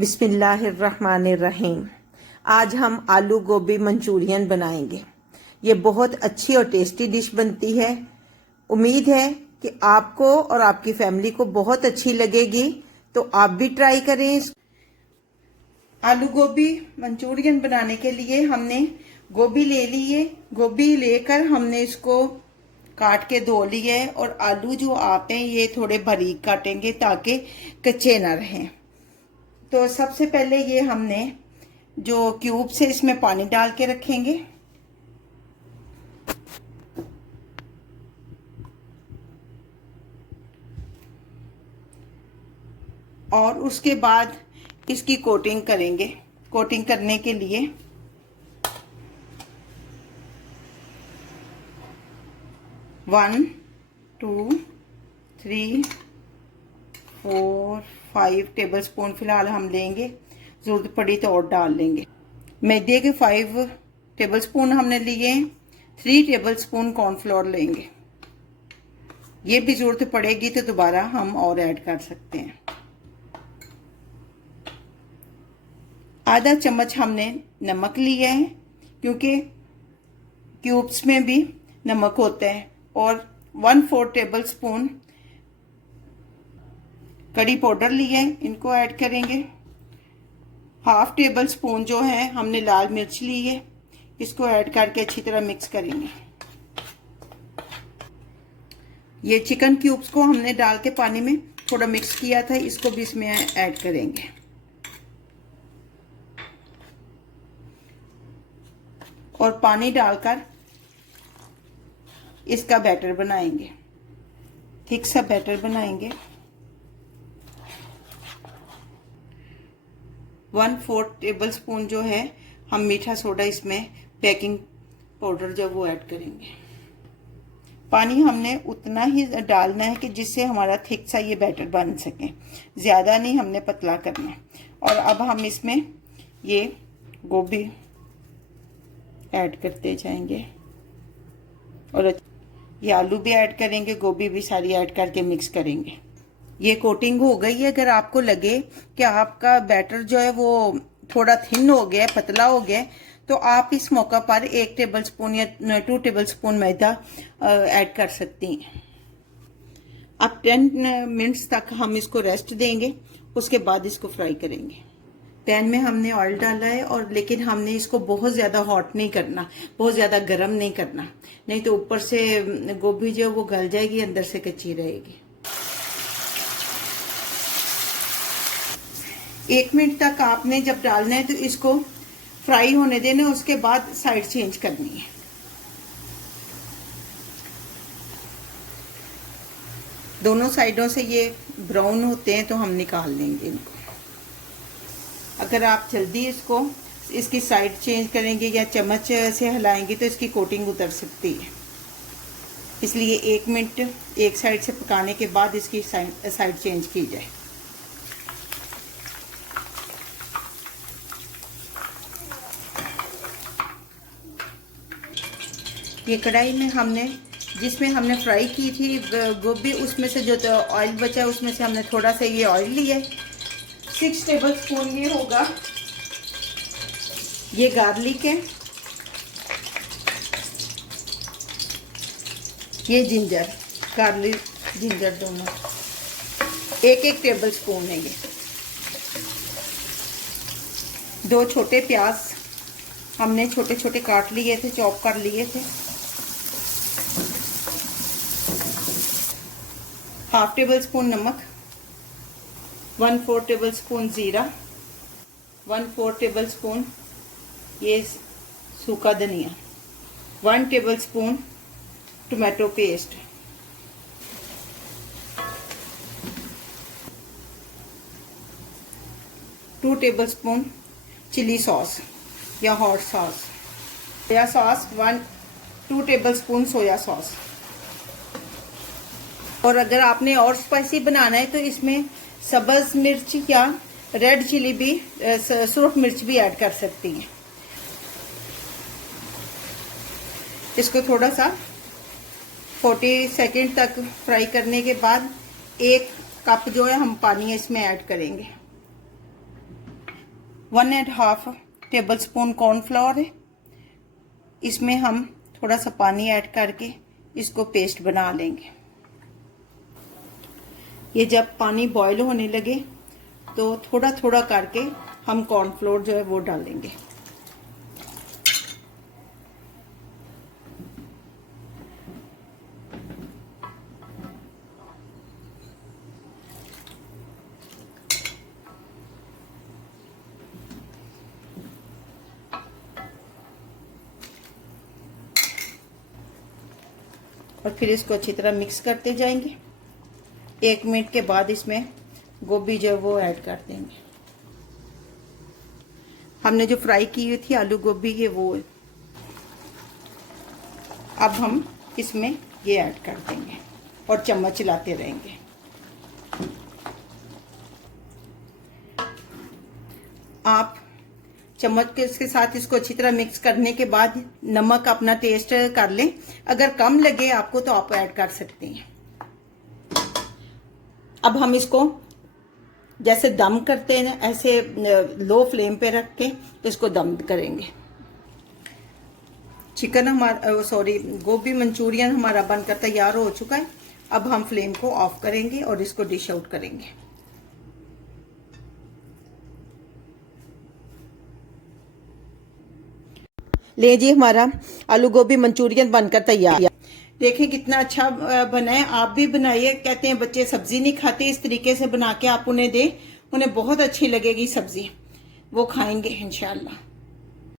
बिस्मिल्लाहिर्रहमानिर्रहीम। आज हम आलू गोभी मंचूरियन बनाएंगे। ये बहुत अच्छी और टेस्टी डिश बनती है। उम्मीद है कि आपको और आपकी फैमिली को बहुत अच्छी लगेगी, तो आप भी ट्राई करें। आलू गोभी मंचूरियन बनाने के लिए हमने गोभी ले ली है। गोभी लेकर हमने इसको काट के धो लिया है, और आलू जो आते हैं ये थोड़े बारीक काटेंगे ताकि कच्चे ना रहें। तो सबसे पहले ये हमने जो क्यूब से इसमें पानी डाल के रखेंगे, और उसके बाद इसकी कोटिंग करेंगे। कोटिंग करने के लिए 1 2 3 4 5 टेबल स्पून फिलहाल हम लेंगे, जरूरत पड़ी तो और डाल लेंगे। मैदे के 5 टेबल स्पून हमने लिए। 3 टेबल स्पून कॉर्नफ्लोर लेंगे। ये भी जरूरत पड़ेगी तो दोबारा हम और ऐड कर सकते हैं। आधा चम्मच हमने नमक लिया है, क्योंकि क्यूब्स में भी नमक होता है। और 1/4 टेबल स्पून कड़ी पाउडर लिए हैं, इनको ऐड करेंगे। 1/2 टेबल स्पून जो है हमने लाल मिर्च ली है, इसको ऐड करके अच्छी तरह मिक्स करेंगे। ये चिकन क्यूब्स को हमने डाल के पानी में थोड़ा मिक्स किया था, इसको भी इसमें ऐड करेंगे। और पानी डालकर इसका बैटर बनाएंगे, थिक सा बैटर बनाएंगे। 1/4 टेबल स्पून जो है हम मीठा सोडा, इसमें बेकिंग पाउडर जो वो ऐड करेंगे। पानी हमने उतना ही डालना है कि जिससे हमारा थिक सा ये बैटर बन सके, ज़्यादा नहीं हमने पतला करना। और अब हम इसमें ये गोभी ऐड करते जाएंगे, और ये आलू भी ऐड करेंगे, गोभी भी सारी ऐड करके मिक्स करेंगे। ये कोटिंग हो गई है। अगर आपको लगे कि आपका बैटर जो है वो थोड़ा थिन हो गया, पतला हो गया, तो आप इस मौका पर 1 टेबल स्पून या 2 टेबल स्पून मैदा ऐड कर सकती हैं। अब 10 मिनट्स तक हम इसको रेस्ट देंगे, उसके बाद इसको फ्राई करेंगे। पैन में हमने ऑयल डाला है, और लेकिन हमने इसको बहुत ज़्यादा हॉट नहीं करना, बहुत ज़्यादा गर्म नहीं करना, नहीं तो ऊपर से गोभी जो वो गल जाएगी, अंदर से कच्ची रहेगी। 1 मिनट तक आपने जब डालना है तो इसको फ्राई होने देना, उसके बाद साइड चेंज करनी है। दोनों साइडों से ये ब्राउन होते हैं तो हम निकाल लेंगे इनको। अगर आप जल्दी इसकी साइड चेंज करेंगे या चम्मच से हिलाएंगे तो इसकी कोटिंग उतर सकती है, इसलिए 1 मिनट एक साइड से पकाने के बाद इसकी साइड चेंज की जाए। ये कढ़ाई में जिसमें हमने फ्राई की थी गोभी, उसमें से जो तो ऑयल बचा उसमें से हमने थोड़ा सा ये ऑयल लिया है। 6 टेबल स्पून ये होगा। ये गार्लिक है, ये जिंजर, गार्लिक जिंजर दोनों 1-1 टेबल स्पून है। ये 2 छोटे प्याज हमने छोटे छोटे काट लिए थे, चॉप कर लिए थे। 1/2 टेबल स्पून नमक, 1/4 टेबल स्पून जीरा, 1/4 टेबल स्पून ये सूखा धनिया, 1 tablespoon tomato paste, 2 tablespoon chilli sauce या hot sauce, soya sauce 2 tablespoon soya sauce. और अगर आपने और स्पाइसी बनाना है तो इसमें सब्ज मिर्च या रेड चिली भी, सुरख मिर्च भी ऐड कर सकती हैं। इसको थोड़ा सा 40 सेकंड तक फ्राई करने के बाद 1 कप जो है हम पानी इसमें ऐड करेंगे। 1.5 टेबल स्पून कॉर्नफ्लोर है। इसमें हम थोड़ा सा पानी ऐड करके इसको पेस्ट बना लेंगे। ये जब पानी बॉईल होने लगे तो थोड़ा थोड़ा करके हम कॉर्नफ्लोर जो है वो डालेंगे। और फिर इसको अच्छी तरह मिक्स करते जाएंगे। 1 मिनट के बाद इसमें गोभी जो है वो ऐड कर देंगे। हमने जो फ्राई की हुई थी आलू गोभी ये वो है। अब हम इसमें ये ऐड कर देंगे और चम्मच चलाते रहेंगे। आप चम्मच के इसके साथ इसको अच्छी तरह मिक्स करने के बाद नमक अपना टेस्ट कर लें। अगर कम लगे आपको तो आप ऐड कर सकते हैं। अब हम इसको जैसे दम करते हैं ऐसे लो फ्लेम पे रख के इसको दम करेंगे। चिकन हमारा गोभी मंचूरियन हमारा बनकर तैयार हो चुका है। अब हम फ्लेम को ऑफ करेंगे और इसको डिश आउट करेंगे। ले जी, हमारा आलू गोभी मंचूरियन बनकर तैयार। देखें कितना अच्छा बना है। आप भी बनाइए। कहते हैं बच्चे सब्जी नहीं खाते, इस तरीके से बना के आप उन्हें दें, उन्हें बहुत अच्छी लगेगी सब्जी, वो खाएंगे इंशाल्लाह।